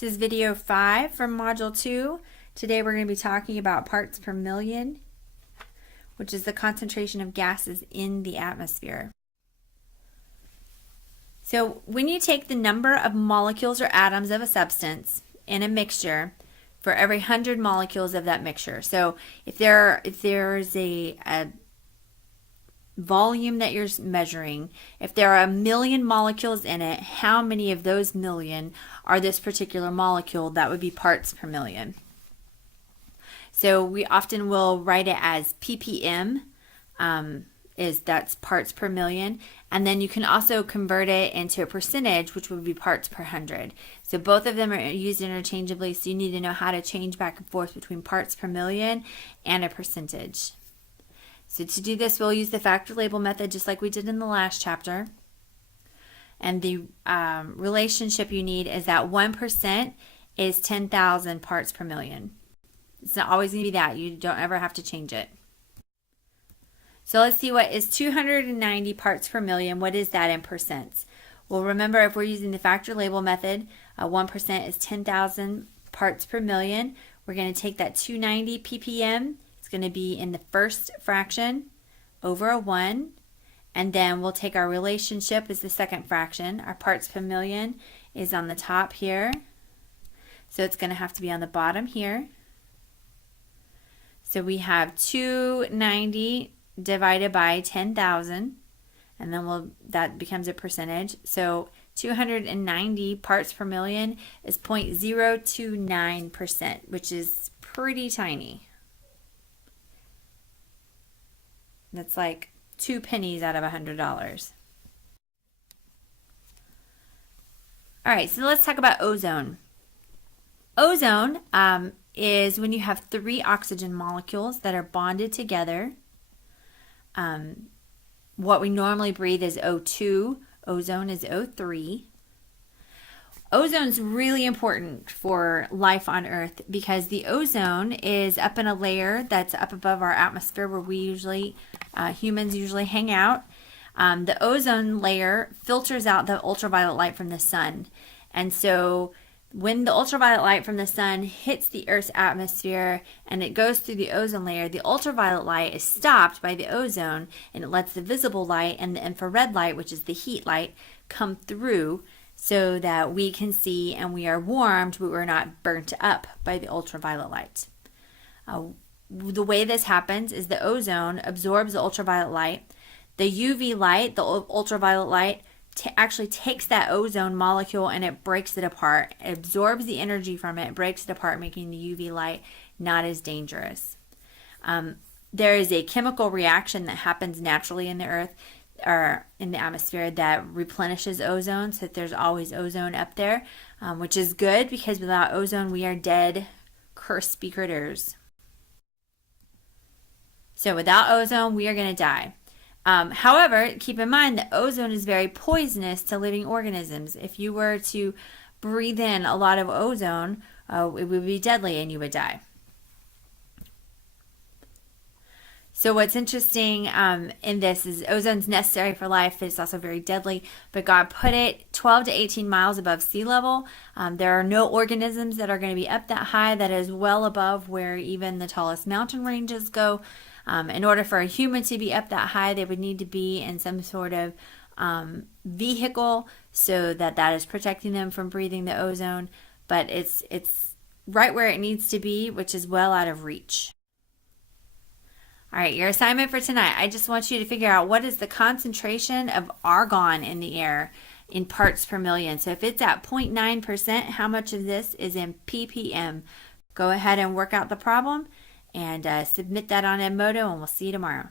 This is video 5 from Module 2. Today we're going to be talking about parts per million, which is the concentration of gases in the atmosphere. So when you take the number of molecules or atoms of a substance in a mixture for every 100 molecules of that mixture. So if there's a volume that you're measuring, if there are 1,000,000 molecules in it, how many of those million are this particular molecule? That would be parts per million. So we often will write it as ppm, that's parts per million, and then you can also convert it into a percentage, which would be parts per 100. So both of them are used interchangeably, so you need to know how to change back and forth between parts per million and a percentage. So to do this, we'll use the factor label method just like we did in the last chapter. And the relationship you need is that 1% is 10,000 parts per million. It's not always going to be that. You don't ever have to change it. So let's see, what is 290 parts per million? What is that in percents? Well, remember, if we're using the factor label method, 1% is 10,000 parts per million. We're going to take that 290 ppm. It's going to be in the first fraction over a 1, and then we'll take our relationship as the second fraction. Our parts per million is on the top here, so it's going to have to be on the bottom here. So we have 290 divided by 10,000, and then that becomes a percentage. So 290 parts per million is 0.029%, which is pretty tiny. That's like 2 pennies out of $100. All right, so let's talk about ozone. Ozone is when you have 3 oxygen molecules that are bonded together. What we normally breathe is O2. Ozone is O3. Ozone is really important for life on Earth because the ozone is up in a layer that's up above our atmosphere where humans usually hang out. The ozone layer filters out the ultraviolet light from the sun. And so when the ultraviolet light from the sun hits the Earth's atmosphere and it goes through the ozone layer, the ultraviolet light is stopped by the ozone, and it lets the visible light and the infrared light, which is the heat light, come through so that we can see and we are warmed, but we're not burnt up by the ultraviolet light. The way this happens is the ozone absorbs the ultraviolet light. The UV light, the ultraviolet light, actually takes that ozone molecule and it breaks it apart. It absorbs the energy from it, breaks it apart, making the UV light not as dangerous. There is a chemical reaction that happens naturally in the Earth or in the atmosphere that replenishes ozone, so that there's always ozone up there, which is good because without ozone we are dead, cursed critters. So without ozone we are going to die. However, keep in mind that ozone is very poisonous to living organisms. If you were to breathe in a lot of ozone, it would be deadly and you would die. So what's interesting in this is ozone's necessary for life. It's also very deadly, but God put it 12 to 18 miles above sea level. There are no organisms that are going to be up that high. That is well above where even the tallest mountain ranges go. In order for a human to be up that high, they would need to be in some sort of vehicle so that is protecting them from breathing the ozone. But it's right where it needs to be, which is well out of reach. All right, your assignment for tonight, I just want you to figure out what is the concentration of argon in the air in parts per million. So if it's at 0.9%, how much of this is in ppm? Go ahead and work out the problem and submit that on Edmodo, and we'll see you tomorrow.